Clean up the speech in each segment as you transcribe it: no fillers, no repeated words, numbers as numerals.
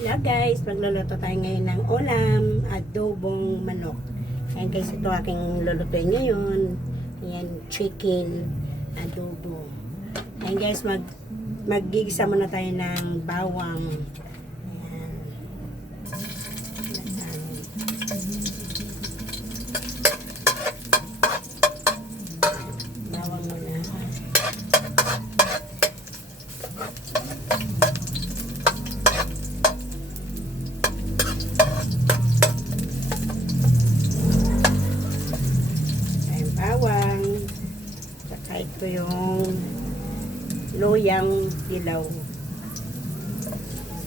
Hello guys, magluluto tayo ngayon ng ulam, adobong manok. Ayan guys, ito aking lulutuin ngayon. Ayan, chicken adobo. Ayan guys, maggigisa muna tayo ng bawang. Ayan. Bawang muna. Ito yung loyang dilaw.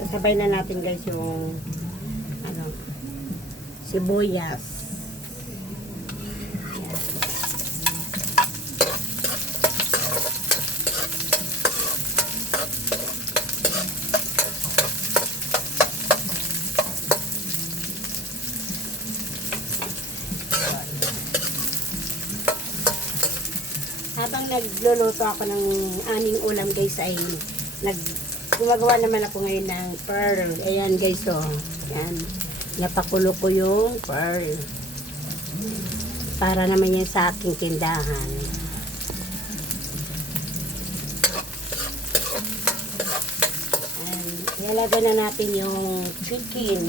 Sasabay na natin guys yung sibuyas. Ayan. Habang nagluluto ako ng aming ulam guys ay gumagawa naman ako ngayon ng pearl. Ayan guys, oh. Ayan. Napakulo ko yung pearl. Para naman yan sa aking tindahan. Ayan. Ilalagay na natin yung chicken.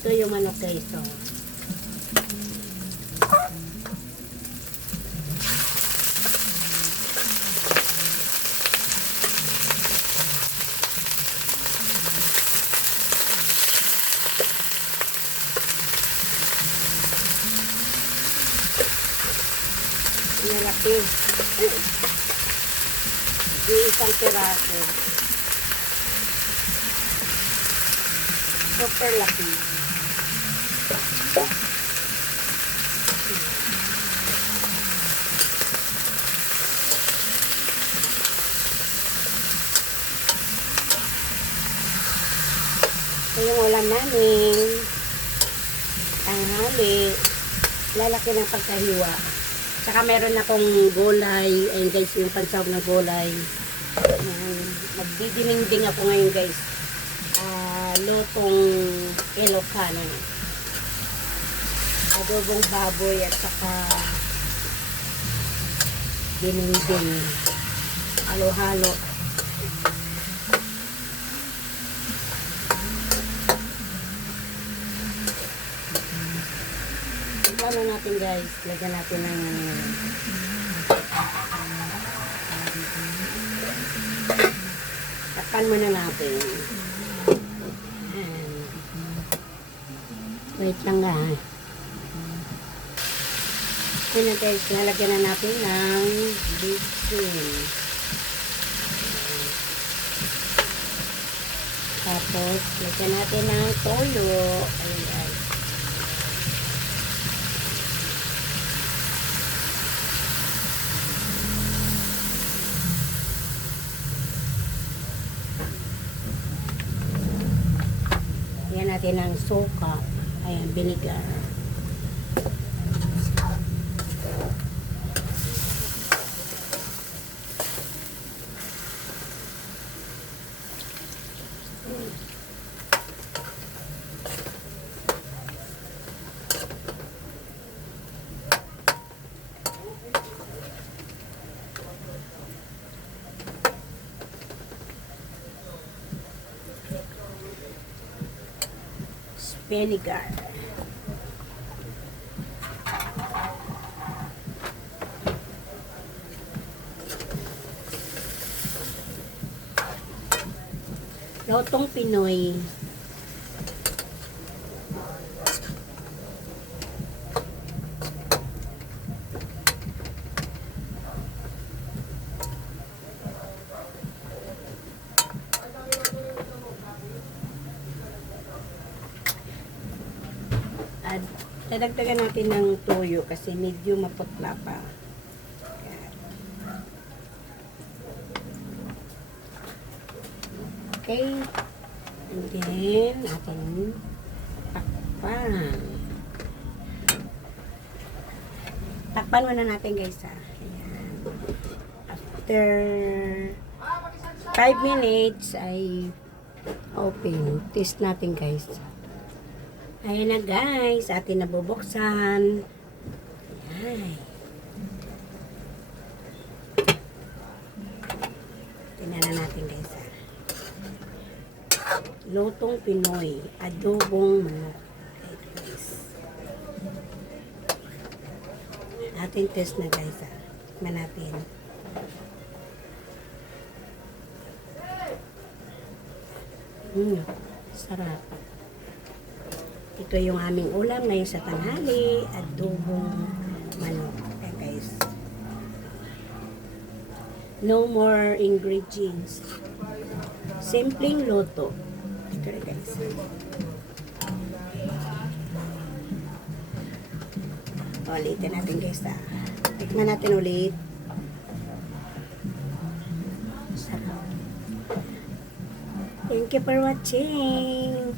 Ito yung manok guys, oh. Malaki. Di isang piraso. Super laki. Ito yung ulam namin. Tanghali. Lalaki ng pagkahiwa. Saka meron akong gulay. Ayun guys, yung pansawag na gulay. Magdidininding ako ngayon guys. Lutong Ilocano. Adobong baboy at saka dininding. Halo-halo. Ano natin guys, lagyan natin ng takpan muna natin. Wait lang guys. Yun guys, nalagyan na natin ng bitsin. Tapos lagyan natin ng toyo. Ayun guys. Natin ng suka. Ayan, vinegar. Vinegar. Lotong Pinoy. At dadagdagan natin ng toyo kasi medyo maputla pa. Okay. And then, atin takpan. Takpan muna natin guys ha. Ayan. After 5 minutes ay Open. Taste natin guys. Ayan na guys. Atin nabubuksan. Ayan. Tingnan na natin guys. Lutong Pinoy. Adobong manok. Okay, guys. Atin test na guys. Tingnan natin. Sarap. Ito yung aming ulam ngayon sa tanghali. Adobong manok. Okay guys. No more ingredients. Simpleng luto. Ito rin guys. Ulitin natin guys. Tikman natin ulit. Sarap. Thank you for watching.